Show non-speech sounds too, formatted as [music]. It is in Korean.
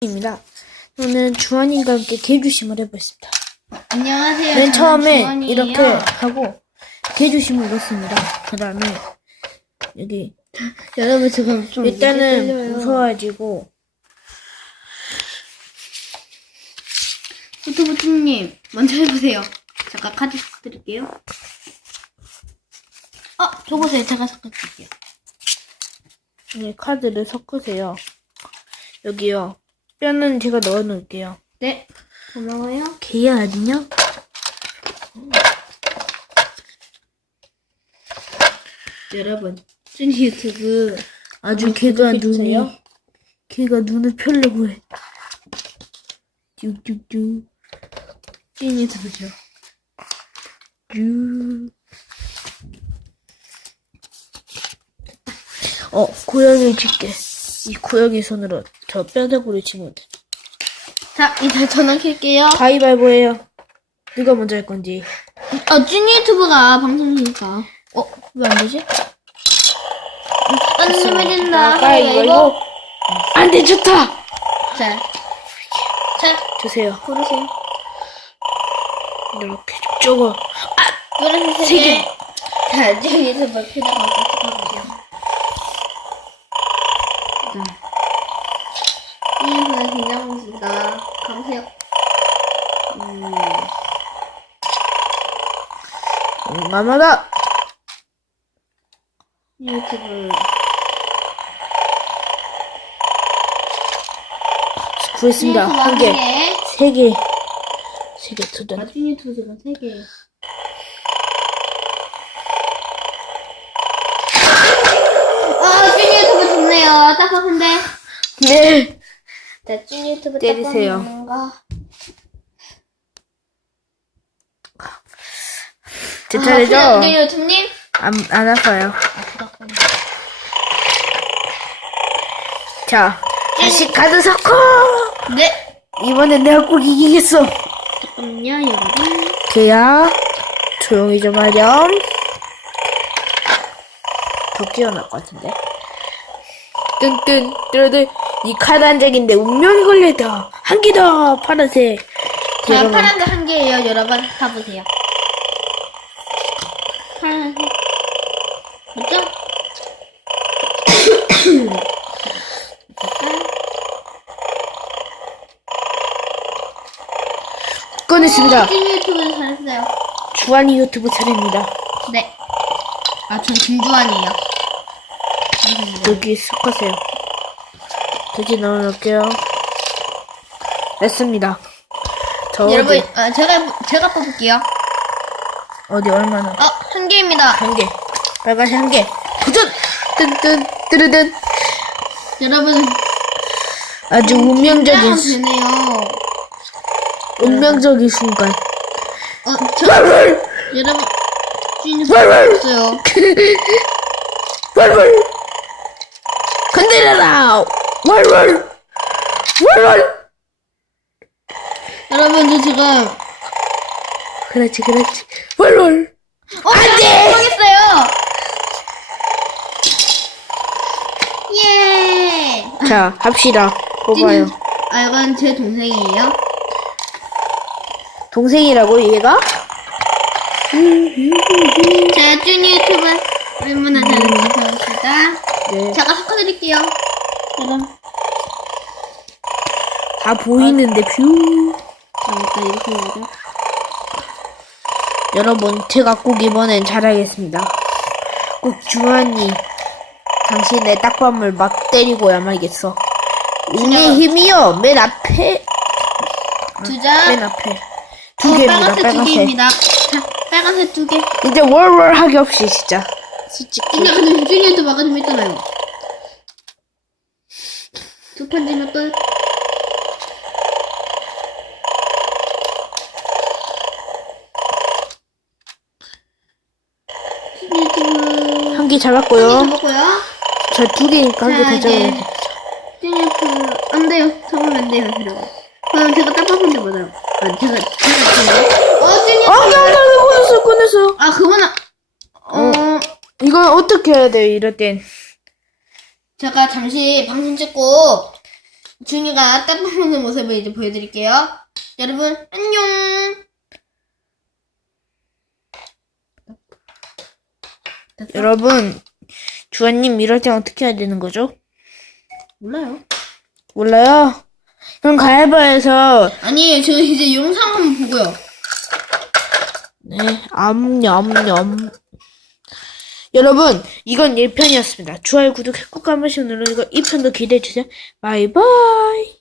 입니다. 저는 주환이가 함께 개주심을 해보겠습니다. 안녕하세요. 맨 처음에 주원이에요. 이렇게 하고 개주심을 넣습니다. 그 다음에 여기 여러분 지금 좀 일단은. 부서가지고 부트부트님 먼저 해보세요. 잠깐 카드 드릴게요. 어, 줘보세요. 제가 섞어드릴게요. 이 카드를 섞으세요. 여기요. 뼈는 제가 넣어 놓을게요. 네, 고마워요. 개야 아니냐? 여러분, 준 유튜브 아주 개가 눈이 개가 눈을 펴려고 해. 쭈쭈쭈 준 유튜브죠. 쭈. 어 고양이 칠게. 이 고양이 손으로 저 치면 돼. 자, 이제 전화 킬게요. 가위바위보예요. 누가 먼저 할 건지. 어, 준 유튜브가 방송이니까. 어 왜 안 되지? 안 되면 된다. 가위바위보. 안 돼 좋다. 자, 자, 주세요. 고르세요. 이렇게 좀 적어. 노란색 세세 개. 개. 자, 준 유튜브 표정 한번 찍어보세요. 이 유튜브 긴장하겠습니다. 가보세요. 음, 용감하다. 유튜브. 구했습니다. 유튜브 한 개, 개. 세 개, 세 개, 두 단. 나중 유튜브 지금 세 개. 아, 준 유튜브 좋네요. 딱딱한데. 네. 자, 준 유튜브 때리세요. 거. 제 차례죠? 아, 준 유튜브님. 안, 안 아파요. 그렇군요. 자, 다시 카드 섞어! 네. 이번엔 내가 꼭 이기겠어. 잠깐만요, 여러분. 걔야, 조용히 좀 하렴. 더 끼어날 것 같은데. 뜬뜬, 뚜르드. 이 카드 한 장인데 운명이 걸려있다. 한개 더! 파란색. 자, 여러분, 파란색 한 개예요. 여러분, 가보세요. 맞죠? 잠깐. 꺼냈습니다. 찐 유튜브 잘했어요. 주한이 유튜브 차례입니다. 네. 아, 전 김주환이에요. 감사합니다. 여기 섞으세요. 돼지 넣어놓을게요. 됐습니다. 저 여러분, 아, 제가, 제가 뽑을게요. 어디 얼마나? 어, 한 개입니다. 한 개. 빨간색 한 개. 도전! 뜬뜬, 뜨르든. 여러분, 아주 운명적인, 긴장은 수- 되네요. 운명적인 순간. 어, 저, 여러분, 찐 유튜브 없어요. [laughs] 월월! 건드려라! 월월! 월월! 여러분, 저 지금, 그렇지, 그렇지. 월월! 어, 안 돼! 성공했어요! 예! 자, 합시다. 뽑아요. 찐- 아, 이건 제 동생이에요. 동생이라고, 얘가? 자, 준 유튜브 얼마나 잘하는지 보여줍시다. 네. 제가 섞어드릴게요. 여러분. 다 보이는데, 뷰. 자, 일단 이렇게 해야죠. 여러분, 제가 꼭 이번엔 잘하겠습니다. 꼭 주한이 당신의 딱밤을 막 때리고야 말겠어. 운의 힘이요, 맨 앞에, 두맨 장. 앞에. 두 어, 개입니다, 빨간색 두 빨간색. 개입니다. 자, 빨간색 두 개. 이제 월월 하기 없이, 진짜. 솔직히. 근데 근데 준 아까 좀 했잖아요. 두판 지면 끝. 준 유튜브. 한 개 잡았고요. 먹고요. 저 두 개니까 한개 자, 더 이제. 잡아야 돼. 준 유튜브. 안 돼요. 잡으면 안 돼요. 여러분. 그럼 제가 딱밤인데 맞아요. 아, 제가, 제가 했는데. 어, 준 유튜브. 아, 나, 나, 나, 꺼냈어, 꺼냈어. 아, 그만, 어, 이건 어떻게 해야 돼요, 이럴 땐? 제가 잠시 방송 찍고 준이가 딱 먹는 모습을 이제 보여드릴게요. 여러분, 안녕! 여러분, 주아님 이럴 땐 어떻게 해야 되는 거죠? 몰라요. 몰라요? 그럼 가위바위보에서 아니에요. 저 이제 영상 한번 보고요. 네, 암냠냠. 여러분, 이건 1편이었습니다. 좋아요, 구독 꾹 한 번씩 누르고 2편도 기대해주세요. 바이바이.